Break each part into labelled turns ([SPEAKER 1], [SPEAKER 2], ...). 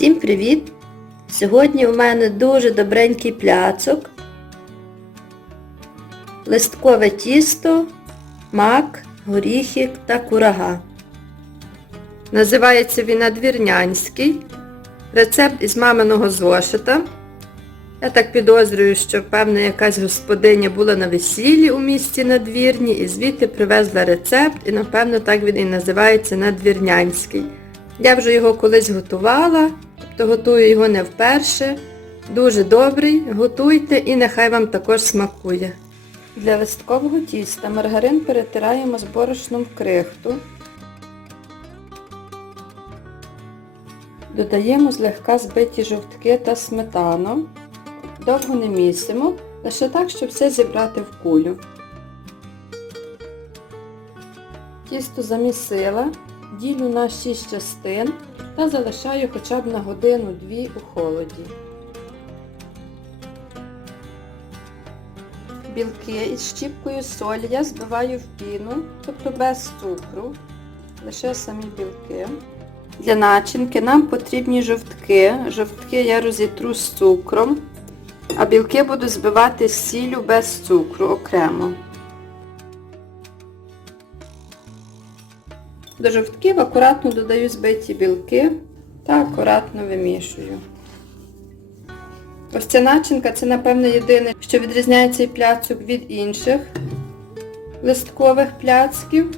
[SPEAKER 1] Всім привіт! Сьогодні у мене дуже добренький пляцок, листкове тісто, мак, горіхи та курага. Називається він надвірнянський. Рецепт із маминого зошита. Я так підозрюю, що певно якась господиня була на весіллі у місті надвірні і звідти привезла рецепт і напевно так він і називається надвірнянський. Я вже його колись готувала, тобто готую його не вперше. Дуже добрий, готуйте і нехай вам також смакує. Для листкового тіста маргарин перетираємо з борошном в крихту. Додаємо злегка збиті жовтки та сметану. Довго не місимо, лише так, щоб все зібрати в кулю. Тісто замісила, ділю на 6 частин та залишаю хоча б на годину-дві у холоді. Білки із щіпкою солі я збиваю в піну, тобто без цукру, лише самі білки. Для начинки нам потрібні жовтки. Жовтки я розітру з цукром, а білки буду збивати з сіллю без цукру окремо. До жовтків акуратно додаю збиті білки та акуратно вимішую. Ось ця начинка це, напевно, єдине, що відрізняє цей пляцок від інших листкових пляцків.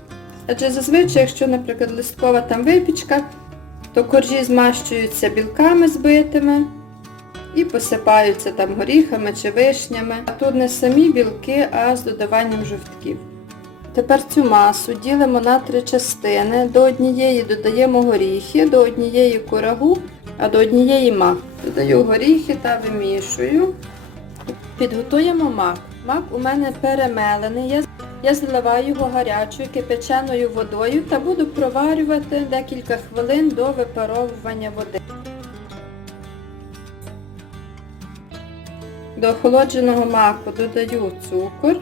[SPEAKER 1] Адже зазвичай, якщо, наприклад, листкова там випічка, то коржі змащуються білками збитими і посипаються там горіхами чи вишнями. А тут не самі білки, а з додаванням жовтків. Тепер цю масу ділимо на три частини. До однієї додаємо горіхи, до однієї курагу, а до однієї мак. Додаю горіхи та вимішую. Підготуємо мак. Мак у мене перемелений. Я, я зливаю його гарячою кипяченою водою та буду проварювати декілька хвилин до випаровування води. До охолодженого маку додаю цукор.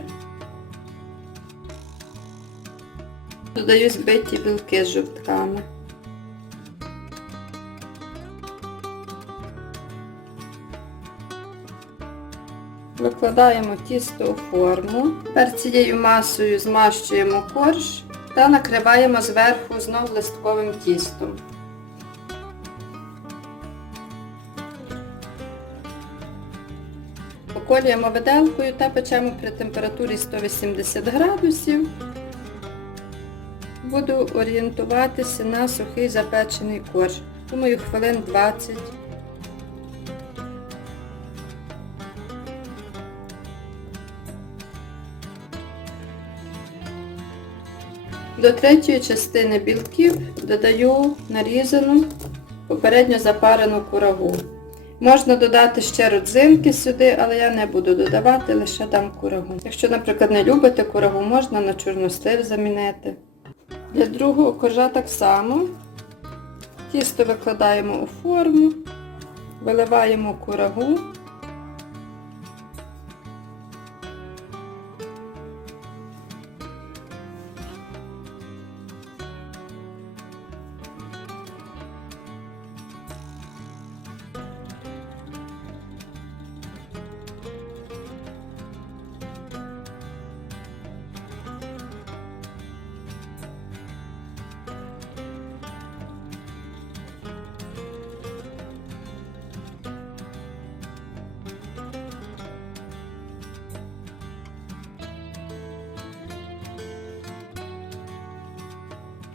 [SPEAKER 1] Додаю збиті білки з жовтками. Викладаємо тісто у форму. Тепер цією масою змащуємо корж та накриваємо зверху знов листковим тістом. Поколюємо виделкою та печемо при температурі 180 градусів. Буду орієнтуватися на сухий запечений корж. Думаю, хвилин 20. До третьої частини білків додаю нарізану, попередньо запарену курагу. Можна додати ще родзинки сюди, але я не буду додавати, лише дам курагу. Якщо, наприклад, не любите курагу, можна на чорностив замінити. Для другого коржа так само. Тісто викладаємо у форму, виливаємо курагу.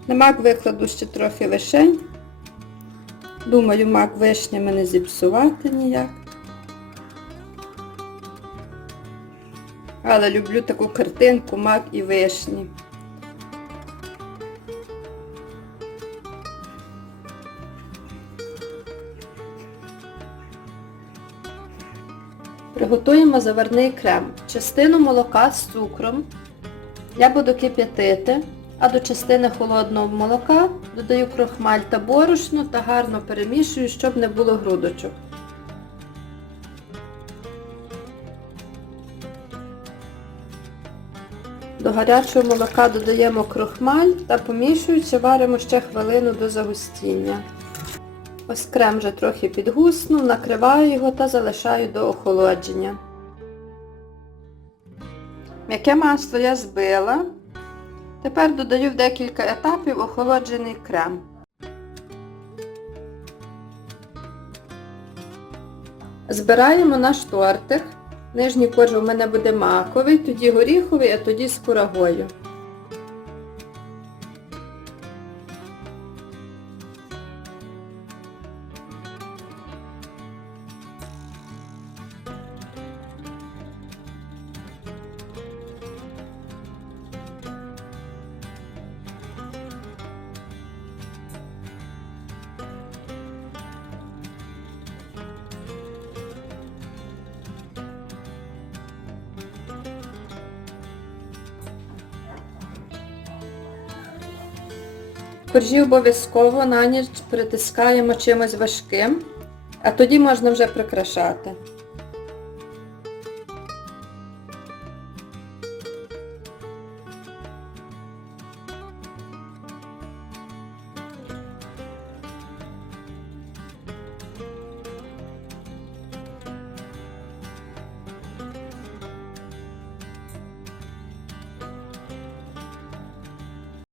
[SPEAKER 1] На мак викладу ще трохи вишень. Думаю, мак вишнями не зіпсувати ніяк. Але люблю таку картинку мак і вишні. Приготуємо заварний крем. Частину молока з цукром я буду кип'ятити, а до частини холодного молока додаю крохмаль та борошно та гарно перемішую, щоб не було грудочок. До гарячого молока додаємо крохмаль та помішуючи варимо ще хвилину до загустіння. Ось крем вже трохи підгуснув, накриваю його та залишаю до охолодження. М'яке масло я збила. Тепер додаю в декілька етапів охолоджений крем. Збираємо наш тортик. Нижній корж у мене буде маковий, тоді горіховий, а тоді з курагою. Коржі обов'язково на ніч притискаємо чимось важким, а тоді можна вже прикрашати.